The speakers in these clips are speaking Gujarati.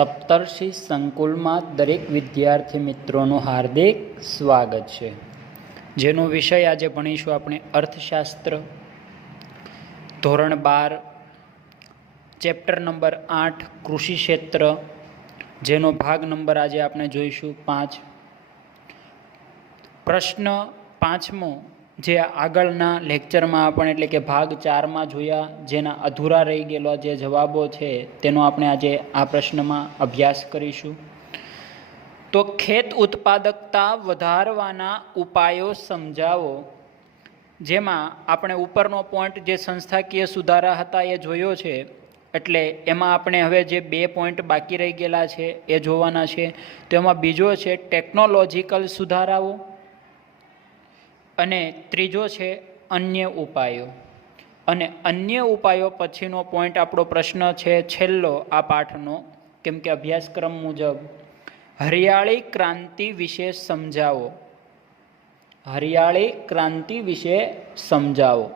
સપ્તર્ષિ સંકુલમાં દરેક વિદ્યાર્થી મિત્રોનું હાર્દિક સ્વાગત છે, જેનો વિષય આજે ભણીશું આપણે અર્થશાસ્ત્ર, ધોરણ 12, ચેપ્ટર નંબર 8 કૃષિ ક્ષેત્ર, જેનો ભાગ નંબર આજે આપણે જોઈશું 5. પ્રશ્ન 5મો જે આગળના લેક્ચરમાં આપણે એટલે કે ભાગ 4માં જોયા, જેના અધૂરા રહી ગયેલા જે જવાબો છે તેનો આપણે આજે આ પ્રશ્નમાં અભ્યાસ કરીશું. તો ખેત ઉત્પાદકતા વધારવાના ઉપાયો સમજાવો. જેમાં આપણે ઉપરનો પોઈન્ટ જે સંસ્થાકીય સુધારા હતા એ જોયો છે, એટલે એમાં આપણે હવે જે 2 પોઈન્ટ બાકી રહી ગયેલા છે એ જોવાના છે. તો એમાં બીજો છે ટેકનોલોજીકલ સુધારાઓ અને ત્રીજો છે અન્ય ઉપાયો. અને અન્ય ઉપાયો પછીનો પોઈન્ટ આપણો પ્રશ્ન છે છેલ્લો આ પાઠનો, કેમ કે અભ્યાસક્રમ મુજબ હરિયાળી ક્રાંતિ વિશે સમજાવો. હરિયાળી ક્રાંતિ વિશે સમજાવો.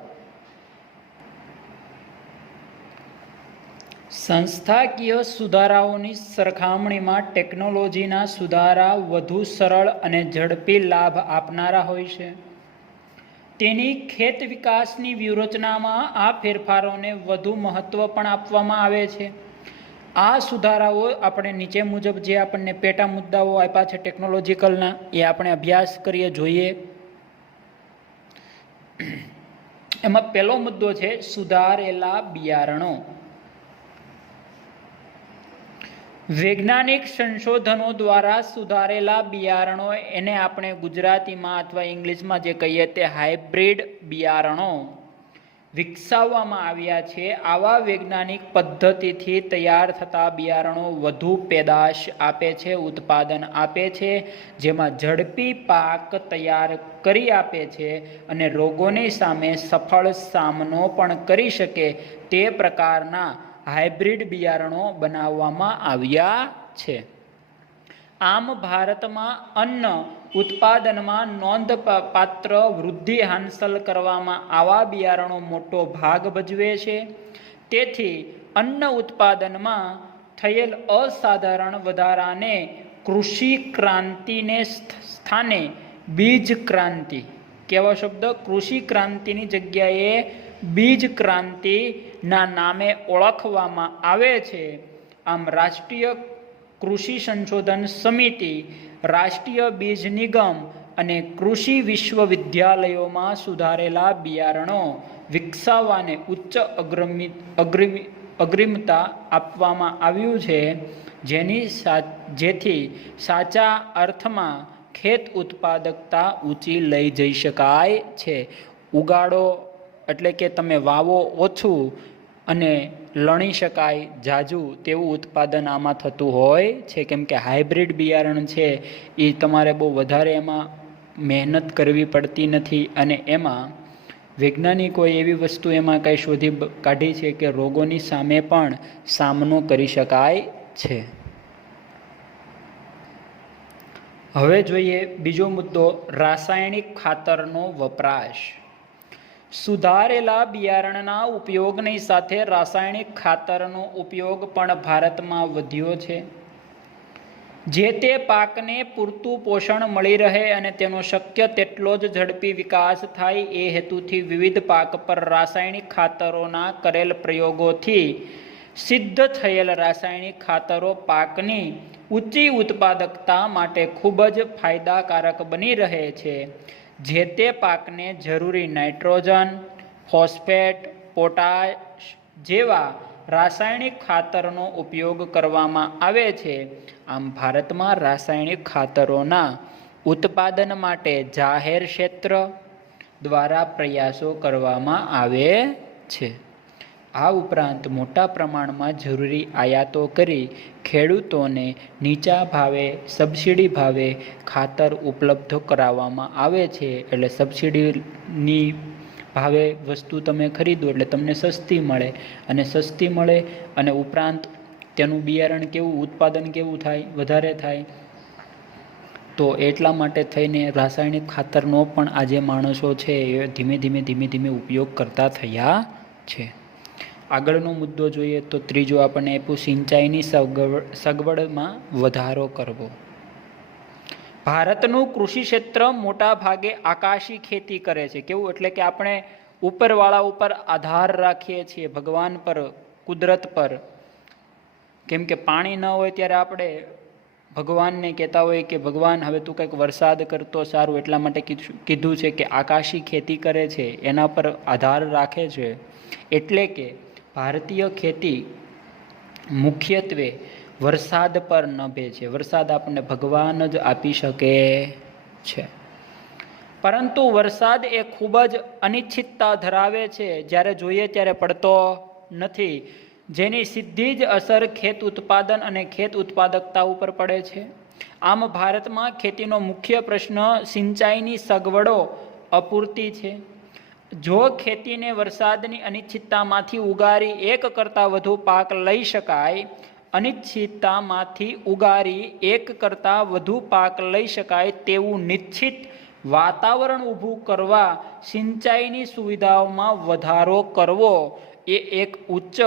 સંસ્થાકીય સુધારાઓની સરખામણીમાં ટેકનોલોજીના સુધારા વધુ સરળ અને ઝડપી લાભ આપનારા હોય છે. તેની ખેત વિકાસની વ્યૂહરચનામાં આ ફેરફારોને વધુ મહત્ત્વ પણ આપવામાં આવે છે. આ સુધારાઓ આપણે નીચે મુજબ જે આપણને પેટા મુદ્દાઓ આપ્યા છે ટેકનોલોજીકલના, એ આપણે અભ્યાસ કરીએ, જોઈએ. એમાં પહેલો મુદ્દો છે સુધારેલા બિયારણો. વૈજ્ઞાનિક સંશોધનો દ્વારા સુધારેલા બિયારણો, એને આપણે ગુજરાતીમાં અથવા ઇંગ્લિશમાં જે કહીએ તે હાઇબ્રિડ બિયારણો વિકસાવવામાં આવ્યા છે. આવા વૈજ્ઞાનિક પદ્ધતિથી તૈયાર થતા બિયારણો વધુ પેદાશ આપે છે, ઉત્પાદન આપે છે, જેમાં ઝડપી પાક તૈયાર કરી આપે છે અને રોગોની સામે સફળ સામનો પણ કરી શકે તે પ્રકારના હાઇબ્રિડ બિયારણો બનાવવામાં આવ્યા છે. આમ ભારતમાં અન્ન ઉત્પાદનમાં નોંધપાત્ર વૃદ્ધિ હાંસલ કરવામાં આવા બિયારણો મોટો ભાગ ભજવે છે. તેથી અન્ન ઉત્પાદનમાં થયેલ અસાધારણ વધારાને કૃષિ ક્રાંતિને સ્થાને બીજ ક્રાંતિ, કેવો શબ્દ, કૃષિ ક્રાંતિની જગ્યાએ બીજ ક્રાંતિના નામે ઓળખવામાં આવે છે. આમ રાષ્ટ્રીય કૃષિ સંશોધન સમિતિ, રાષ્ટ્રીય બીજ નિગમ અને કૃષિ વિશ્વવિદ્યાલયોમાં સુધારેલા બિયારણો વિકસાવવાને ઉચ્ચ અગ્રિમતા આપવામાં આવ્યું છે, જેથી સાચા અર્થમાં ખેત ઉત્પાદકતા ઊંચી લઈ જઈ શકાય છે. ઉગાડો એટલે કે તમે વાવો ઓછું અને લણી શકાય જાજુ, તેવું ઉત્પાદન આમાં થતું હોય છે. કેમ કે હાઇબ્રિડ બિયારણ છે એ તમારે બહુ વધારે એમાં મહેનત કરવી પડતી નથી, અને એમાં વૈજ્ઞાનિકોએ એવી વસ્તુ એમાં કંઈ શોધી કાઢી છે કે રોગોની સામે પણ સામનો કરી શકાય છે. હવે જોઈએ બીજો મુદ્દો, રાસાયણિક ખાતરનો વપરાશ. સુધારેલા બિયારણના ઉપયોગની સાથે રાસાયણિક ખાતરનો ઉપયોગ પણ ભારતમાં વધ્યો છે. જે તે પાકને પૂરતું પોષણ મળી રહે અને તેનો શક્ય તેટલો જ ઝડપી વિકાસ થાય એ હેતુથી વિવિધ પાક પર રાસાયણિક ખાતરોના કરેલ પ્રયોગોથી સિદ્ધ થયેલ રાસાયણિક ખાતરો પાકની ઊંચી ઉત્પાદકતા માટે ખૂબ જ ફાયદાકારક બની રહે છે. જે તે પાકને જરૂરી નાઇટ્રોજન, ફોસ્ફેટ, પોટાશ જેવા રાસાયણિક ખાતરનો ઉપયોગ કરવામાં આવે છે. આમ ભારતમાં રાસાયણિક ખાતરોના ઉત્પાદન માટે જાહેર ક્ષેત્ર દ્વારા પ્રયાસો કરવામાં આવે છે. આ ઉપરાંત મોટા પ્રમાણમાં જરૂરી આયાતો કરી ખેડૂતોને નીચા ભાવે, સબસિડી ભાવે ખાતર ઉપલબ્ધ કરાવવામાં આવે છે. એટલે સબસિડીની ભાવે વસ્તુ તમે ખરીદો એટલે તમને સસ્તી મળે, અને સસ્તી મળે અને ઉપરાંત તેનું બિયારણ કેવું, ઉત્પાદન કેવું થાય, વધારે થાય. તો એટલા માટે થઈને રાસાયણિક ખાતરનો પણ આજે માણસો છે એ ધીમે ધીમે ઉપયોગ કરતા થયા છે. આગળનો મુદ્દો જોઈએ તો ત્રીજો આપણને આપ્યું સિંચાઈની સગવડમાં વધારો કરવો. ભારતનું કૃષિ ક્ષેત્ર મોટા ભાગે આકાશી ખેતી કરે છે. કેવું? એટલે કે આપણે ઉપરવાળા ઉપર આધાર રાખીએ છીએ, ભગવાન પર, કુદરત પર. કેમ કે પાણી ન હોય ત્યારે આપણે ભગવાનને કહેતા હોય કે ભગવાન હવે તું કંઈક વરસાદ કરતો સારું, એટલા માટે કીધું છે કે આકાશી ખેતી કરે છે, એના પર આધાર રાખે છે. એટલે કે ભારતીય ખેતી મુખ્યત્વે વરસાદ પર નભે છે. વરસાદ આપણને ભગવાન જ આપી શકે છે. પરંતુ વરસાદ એ ખૂબ જ અનિશ્ચિતતા ધરાવે છે. જ્યારે જોઈએ ત્યારે પડતો નથી, જેની સીધી જ અસર ખેત ઉત્પાદન અને ખેત ઉત્પાદકતા ઉપર પડે છે. આમ ભારતમાં ખેતીનો મુખ્ય પ્રશ્ન સિંચાઈની સગવડો અપૂરતી છે. જો ખેતીને વરસાદની અનિશ્ચિતતામાંથી ઉગારી એક કરતાં વધુ પાક લઈ શકાય, અનિશ્ચિતતામાંથી ઉગારી એક કરતાં વધુ પાક લઈ શકાય તેવું નિશ્ચિત વાતાવરણ ઊભું કરવા સિંચાઈની સુવિધાઓમાં વધારો કરવો એ એક ઉચ્ચ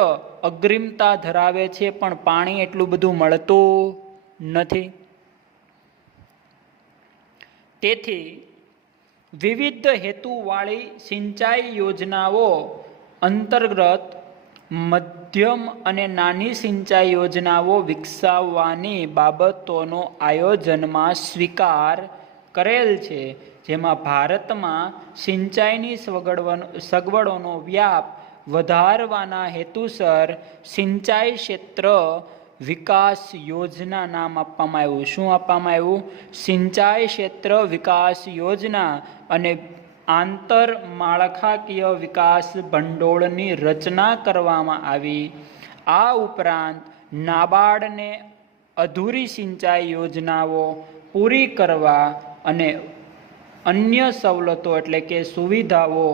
અગ્રિમતા ધરાવે છે. પણ પાણી એટલું બધું મળતું નથી. તેથી વિવિધ હેતુવાળી સિંચાઈ યોજનાઓ અંતર્ગત મધ્યમ અને નાની સિંચાઈ યોજનાઓ વિકસાવવાની બાબતોનો આયોજનમાં સ્વીકાર કરેલ છે. જેમાં ભારતમાં સિંચાઈની સગવડોનો વ્યાપ વધારવાના હેતુસર સિંચાઈ ક્ષેત્ર વિકાસ યોજના નામ આપવામાં આવ્યું. શું આપવામાં આવ્યું? સિંચાઈ ક્ષેત્ર વિકાસ યોજના અને આંતર માળખાકીય વિકાસ ભંડોળની રચના કરવામાં આવી. આ ઉપરાંત નાબાર્ડને અધૂરી સિંચાઈ યોજનાઓ પૂરી કરવા અને અન્ય સવલતો એટલે કે સુવિધાઓ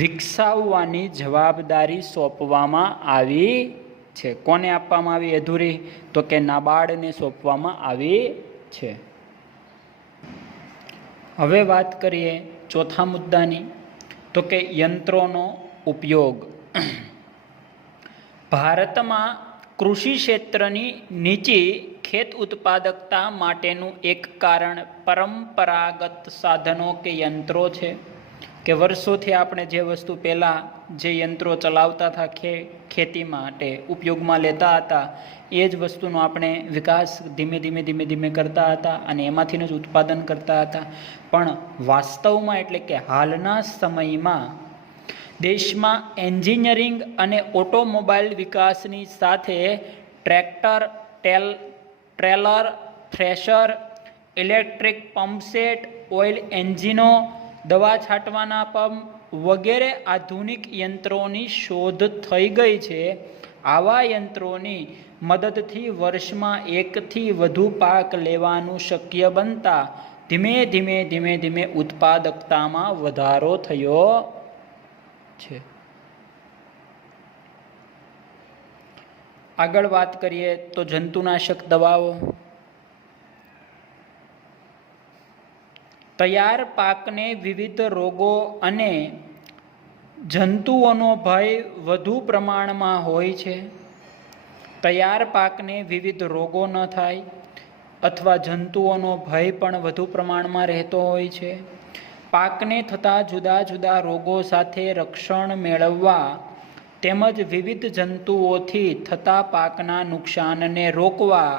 વિકસાવવાની જવાબદારી સોંપવામાં આવી છે. કોને આપવામાં આવી અધૂરી? તો કે નાબાર્ડને સોંપવામાં આવી છે. હવે વાત કરીએ ચોથા મુદ્દાની, તો કે યંત્રોનો ઉપયોગ. ભારતમાં કૃષિ ક્ષેત્રની નીચી ખેત ઉત્પાદકતા માટેનું એક કારણ પરંપરાગત સાધનો કે યંત્રો છે. કે વર્ષોથી આપણે જે વસ્તુ પહેલાં જે યંત્રો ચલાવતા હતા, ખેતી માટે ઉપયોગમાં લેતા હતા, એ જ વસ્તુનો આપણે વિકાસ ધીમે ધીમે કરતા હતા અને એમાંથીનું જ ઉત્પાદન કરતા હતા. પણ વાસ્તવમાં એટલે કે હાલના સમયમાં દેશમાં એન્જિનિયરિંગ અને ઓટોમોબાઈલ વિકાસની સાથે tractor, trailer, thresher, electric pump set, oil એન્જિનો, દવા છાંટવાના પંપ વગેરે આધુનિક યંત્રોની શોધ થઈ ગઈ છે. આવા યંત્રોની મદદથી વર્ષમાં એકથી વધુ પાક લેવાનું શક્ય બનતા ધીમે ધીમે ઉત્પાદકતામાં વધારો થયો છે. આગળ વાત કરીએ તો જંતુનાશક દવાઓ. તૈયાર પાકને વિવિધ રોગો અને જંતુઓનો ભય વધુ પ્રમાણમાં હોય છે. તૈયાર પાકને વિવિધ રોગો ન થાય અથવા જંતુઓનો ભય પણ વધુ પ્રમાણમાં રહેતો હોય છે. પાકને થતા જુદા જુદા રોગો સાથે રક્ષણ મેળવવા તેમજ વિવિધ જંતુઓથી થતા પાકના નુકસાનને રોકવા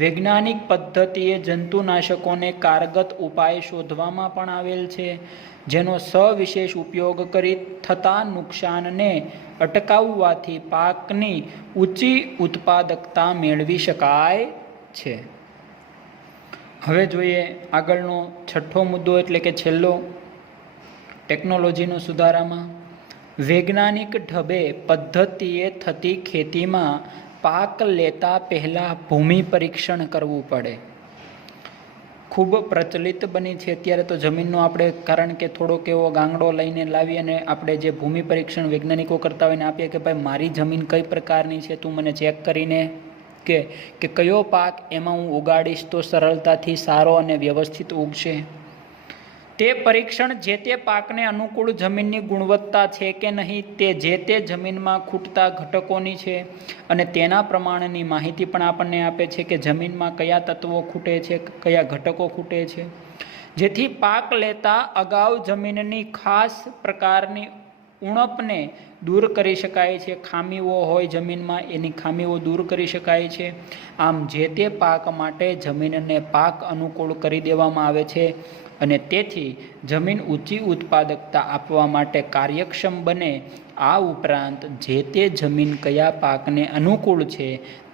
વૈજ્ઞાનિક પદ્ધતિએ જંતુનાશકોને કારગત ઉપાય શોધવામાં પણ આવેલ છે, જેનો સવિશેષ ઉપયોગ કરી થતા નુકસાનને અટકાવવાથી પાકની ઊંચી ઉત્પાદકતા મેળવી શકાય છે. હવે જોઈએ આગળનો છઠ્ઠો મુદ્દો એટલે કે છેલ્લો, ટેકનોલોજીનો સુધારામાં. વૈજ્ઞાનિક ઢબે પદ્ધતિએ થતી ખેતીમાં પાક લેતા પહેલાં ભૂમિ પરીક્ષણ કરવું પડે. ખૂબ પ્રચલિત બની છે અત્યારે તો જમીનનો આપણે, કારણ કે થોડોક એવો ગાંગડો લઈને લાવી અને આપણે જે ભૂમિ પરીક્ષણ વૈજ્ઞાનિકો કરતા હોય ને આપીએ કે ભાઈ મારી જમીન કઈ પ્રકારની છે, તું મને ચેક કરીને કે કયો પાક એમાં હું ઉગાડીશ તો સરળતાથી સારો અને વ્યવસ્થિત ઉગશે. તે પરીક્ષણ જે તે પાકને અનુકૂળ જમીનની ગુણવત્તા છે કે નહીં તે જે તે જમીનમાં ખૂટતા ઘટકોની છે અને તેના પ્રમાણેની માહિતી પણ આપણને આપે છે કે જમીનમાં કયા તત્વો ખૂટે છે, કયા ઘટકો ખૂટે છે, જેથી પાક લેતા અગાઉ જમીનની ખાસ પ્રકારની ઉણપને દૂર કરી શકાય છે. ખામીઓ હોય જમીનમાં એની ખામીઓ દૂર કરી શકાય છે. આમ જે તે પાક માટે જમીનને પાક અનુકૂળ કરી દેવામાં આવે છે અને તેથી જમીન ઊંચી ઉત્પાદકતા આપવા માટે કાર્યક્ષમ બને. આ ઉપરાંત જે તે જમીન કયા પાકને અનુકૂળ છે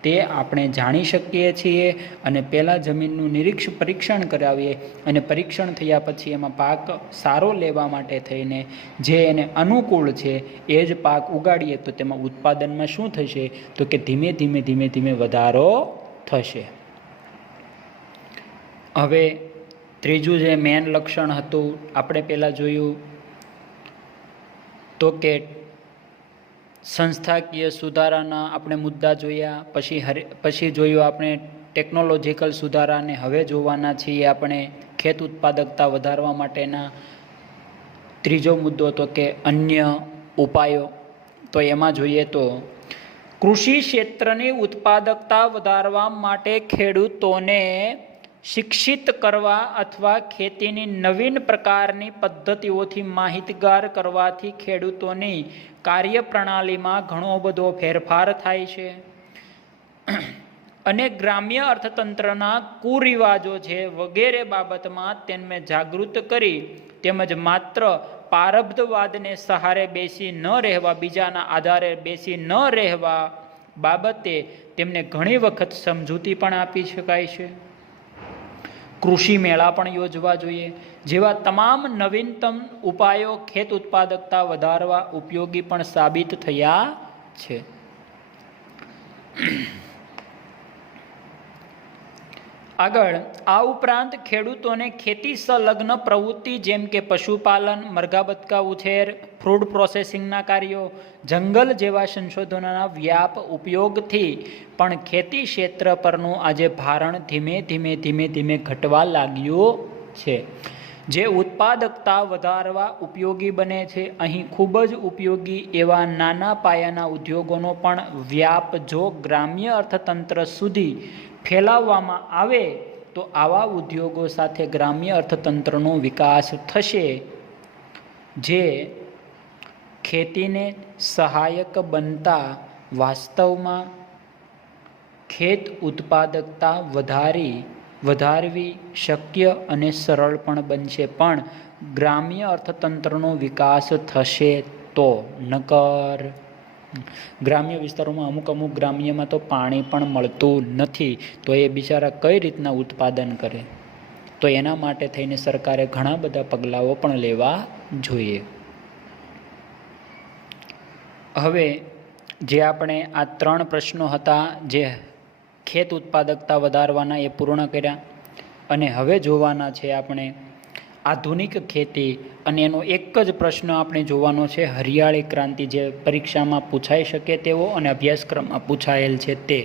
તે આપણે જાણી શકીએ છીએ અને પહેલાં જમીનનું પરીક્ષણ કરાવીએ અને પરીક્ષણ થયા પછી એમાં પાક સારો લેવા માટે થઈને જે એને અનુકૂળ છે એ જ પાક ઉગાડીએ તો તેમાં ઉત્પાદનમાં શું થશે તો કે ધીમે ધીમે વધારો થશે. હવે ત્રીજું જે મેન લક્ષણ હતું આપણે પહેલાં જોયું તો કે સંસ્થાકીય સુધારાના આપણે મુદ્દા જોયા, પછી જોયું આપણે ટેકનોલોજીકલ સુધારાને હવે જોવાના છીએ આપણે ખેત ઉત્પાદકતા વધારવા માટેના. ત્રીજો મુદ્દો તો કે અન્ય ઉપાયો. તો એમાં જોઈએ તો કૃષિ ક્ષેત્રની ઉત્પાદકતા વધારવા માટે ખેડૂતોને શિક્ષિત કરવા અથવા ખેતીની નવીન પ્રકારની પદ્ધતિઓથી માહિતગાર કરવાથી ખેડૂતોની કાર્યપ્રણાલીમાં ઘણો બધો ફેરફાર થાય છે અને ગ્રામ્ય અર્થતંત્રના કુરિવાજો છે વગેરે બાબતમાં તેમને જાગૃત કરી તેમજ માત્ર પારબ્ધવાદને સહારે બેસી ન રહેવા, બીજાના આધારે બેસી ન રહેવા બાબતે તેમને ઘણી વખત સમજૂતી પણ આપી શકાય છે. કૃષિ મેળા પણ યોજવા જોઈએ. જેવા તમામ નવીનતમ ઉપાયો ખેત ઉત્પાદકતા વધારવા ઉપયોગી પણ સાબિત થયા છે. આગળ આ ઉપરાંત ખેડૂતોને ખેતી સંલગ્ન પ્રવૃત્તિ જેમ કે પશુપાલન, મરઘા બતકા ઉછેર, ફૂડ પ્રોસેસિંગના કાર્યો, જંગલ જેવા સંશોધનોના વ્યાપ ઉપયોગથી પણ ખેતી ક્ષેત્ર પરનું આજે ભારણ ધીમે ઘટવા લાગ્યું છે, જે ઉત્પાદકતા વધારવા ઉપયોગી બને છે. અહીં ખૂબ જ ઉપયોગી એવા નાના પાયાના ઉદ્યોગોનો પણ વ્યાપ જો ગ્રામ્ય અર્થતંત્ર સુધી ફેલાવવામાં આવે તો આવા ઉદ્યોગો સાથે ગ્રામ્ય અર્થતંત્રનો વિકાસ થશે, જે ખેતીને સહાયક બનતા વાસ્તવમાં ખેત ઉત્પાદકતા વધારવી શક્ય અને સરળ પણ બનશે. પણ ગ્રામ્ય અર્થતંત્રનો વિકાસ થશે તો, નકર ગ્રામ્ય વિસ્તારોમાં અમુક ગ્રામ્યમાં તો પાણી પણ મળતું નથી, તો એ બિચારા કઈ રીતના ઉત્પાદન કરે? તો એના માટે થઈને સરકારે ઘણા બધા પગલાઓ પણ લેવા જોઈએ. હવે જે આપણે આ 3 પ્રશ્નો હતા જે ખેત ઉત્પાદકતા વધારવાના એ પૂર્ણ કર્યા અને હવે જોવાના છે આપણે આધુનિક ખેતી અને એનો એક જ પ્રશ્ન આપણે જોવાનો છે હરિયાળી ક્રાંતિ, જે પરીક્ષામાં પૂછાઈ શકે તેવો અને અભ્યાસક્રમમાં પૂછાયેલ છે તે.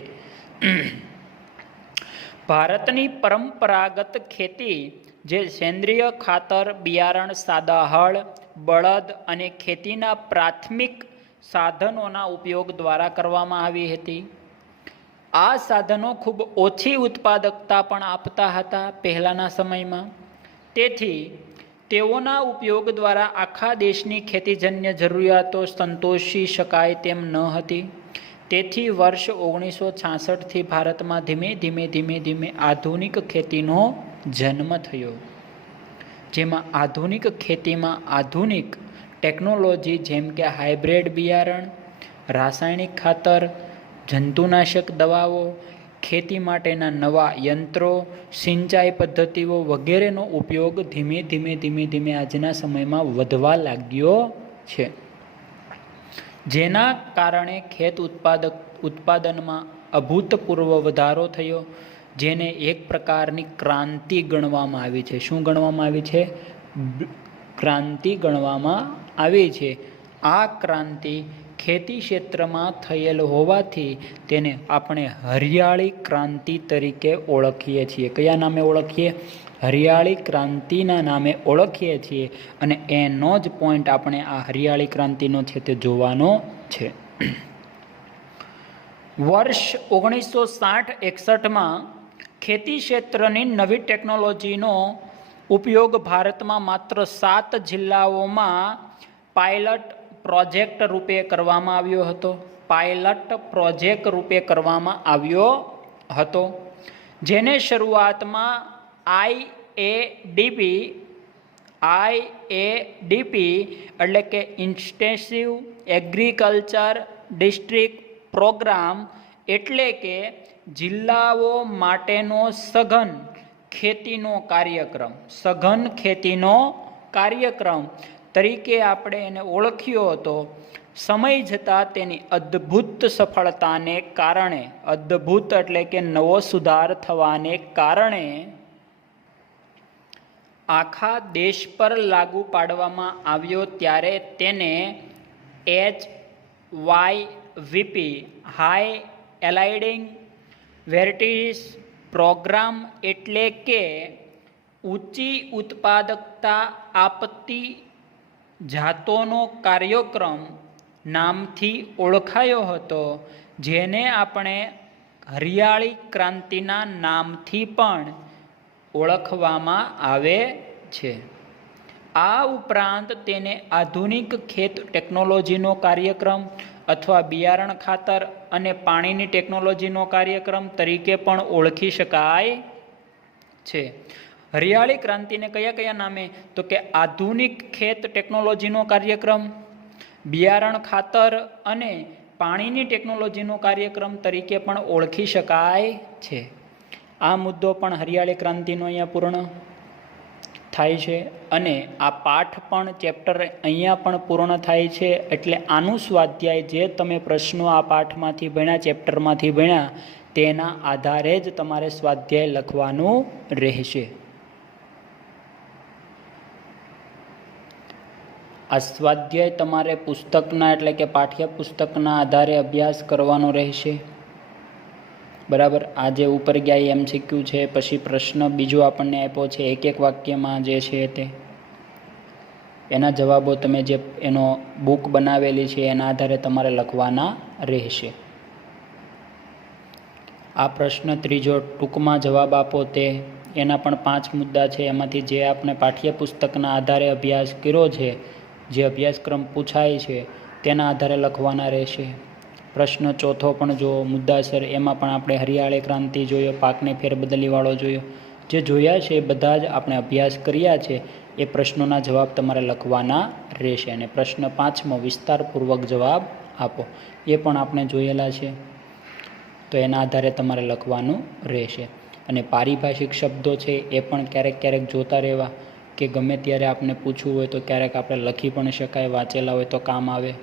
ભારતની પરંપરાગત ખેતી જે સેન્દ્રિય ખાતર, બિયારણ, સાદા હળ, બળદ અને ખેતીના પ્રાથમિક સાધનોના ઉપયોગ દ્વારા કરવામાં આવી હતી. આ સાધનો ખૂબ ઓછી ઉત્પાદકતા પણ આપતા હતા પહેલાંના સમયમાં. તેથી તેઓના ઉપયોગ દ્વારા આખા દેશની ખેતીજન્ય જરૂરિયાતો સંતોષી શકાય તેમ ન હતી. તેથી વર્ષ 1966થી ભારતમાં ધીમે આધુનિક ખેતીનો જન્મ થયો, જેમાં આધુનિક ખેતીમાં આધુનિક ટેકનોલોજી જેમ કે હાઇબ્રિડ બિયારણ, રાસાયણિક ખાતર, જંતુનાશક દવાઓ, ખેતી માટેના નવા યંત્રો, સિંચાઈ પદ્ધતિઓ વગેરેનો ઉપયોગ ધીમે આજના સમયમાં વધવા લાગ્યો છે, જેના કારણે ખેત ઉત્પાદનમાં અભૂતપૂર્વ વધારો થયો, જેને એક પ્રકારની ક્રાંતિ ગણવામાં આવી છે. શું ગણવામાં આવી છે? ક્રાંતિ ગણવામાં આવી છે. આ ક્રાંતિ ખેતી ક્ષેત્રમાં થયેલ હોવાથી તેને આપણે હરિયાળી ક્રાંતિ તરીકે ઓળખીએ છીએ. કયા નામે ઓળખીએ? હરિયાળી ક્રાંતિના નામે ઓળખીએ છીએ. અને એનો જ પોઈન્ટ આપણે આ હરિયાળી ક્રાંતિનો છે તે જોવાનો છે. વર્ષ 1960-61માં ખેતી ક્ષેત્રની નવી ટેકનોલોજીનો ઉપયોગ ભારતમાં માત્ર 7 જિલ્લાઓમાં પાયલટ પ્રોજેક્ટ રૂપે કરવામાં આવ્યો હતો. પાયલટ પ્રોજેક્ટ રૂપે કરવામાં આવ્યો હતો, જેને શરૂઆતમાં IADP એટલે કે ઇન્ટેન્સિવ એગ્રીકલ્ચર ડિસ્ટ્રિક્ટ પ્રોગ્રામ એટલે કે જિલ્લાઓ માટેનો સઘન ખેતીનો કાર્યક્રમ તરીકે આપણે એને ઓળખ્યો હતો. સમય જતાં તેની અદ્ભુત સફળતાને કારણે, અદ્ભુત એટલે કે નવો સુધાર થવાને કારણે આખા દેશ પર લાગુ પાડવામાં આવ્યો. ત્યારે તેને HYVP હાઈ એલાઇડિંગ વેરાઇટીઝ પ્રોગ્રામ એટલે કે ઊંચી ઉત્પાદકતા આપતી જાતોનો કાર્યક્રમ નામથી ઓળખાયો હતો, જેને આપણે હરિયાળી ક્રાંતિના નામથી પણ ઓળખવામાં આવે છે. આ ઉપરાંત તેને આધુનિક ખેત ટેકનોલોજીનો કાર્યક્રમ અથવા બિયારણ ખાતર અને પાણીની ટેકનોલોજીનો કાર્યક્રમ તરીકે પણ ઓળખી શકાય છે. હરિયાળી ક્રાંતિને કયા કયા નામે? તો કે આધુનિક ખેત ટેકનોલોજીનો કાર્યક્રમ, બિયારણ ખાતર અને પાણીની ટેકનોલોજીનો કાર્યક્રમ તરીકે પણ ઓળખી શકાય છે. આ મુદ્દો પણ હરિયાળી ક્રાંતિનો અહીંયા પૂર્ણ થાય છે. અને આ પાઠ પણ ચેપ્ટર અહીંયા પણ પૂર્ણ થાય છે. એટલે આનું સ્વાધ્યાય જે તમે પ્રશ્નો આ પાઠમાંથી ભણ્યા, ચેપ્ટરમાંથી ભણ્યા, તેના આધારે જ તમારે સ્વાધ્યાય લખવાનું રહેશે. આ સ્વાધ્યાય તમારે પુસ્તકના એટલે કે પાઠ્યપુસ્તકના આધારે અભ્યાસ કરવાનો રહેશે. બરાબર. આ જે ઉપર ગયા MCQ છે. પછી પ્રશ્ન બીજો આપણને આપ્યો છે એક વાક્યમાં જે છે તે એના જવાબો તમે જે એનો બુક બનાવેલી છે એના આધારે તમારે લખવાના રહેશે. આ પ્રશ્ન ત્રીજો ટૂંકમાં જવાબ આપો તે એના પણ 5 મુદ્દા છે. એમાંથી જે આપણે પાઠ્યપુસ્તકના આધારે અભ્યાસ કર્યો છે, જે અભ્યાસક્રમ પૂછાય છે તેના આધારે લખવાના રહેશે. પ્રશ્ન ચોથો પણ જો મુદ્દાસર, એમાં પણ આપણે હરિયાળી ક્રાંતિ જોયો, પાકની ફેરબદલીવાળો જોયો. જે જોયા છે એ બધા જ આપણે અભ્યાસ કર્યા છે. એ પ્રશ્નોના જવાબ તમારે લખવાના રહેશે. અને પ્રશ્ન 5મો વિસ્તારપૂર્વક જવાબ આપો, એ પણ આપણે જોયેલા છે, તો એના આધારે તમારે લખવાનું રહેશે. અને પારિભાષિક શબ્દો છે એ પણ ક્યારેક ક્યારેક જોતા રહેવા, કે ગમે ત્યારે આપણે પૂછવું હોય તો ક્યારેક આપણે લખી પણ શકાય, વાંચેલા હોય તો કામ આવે.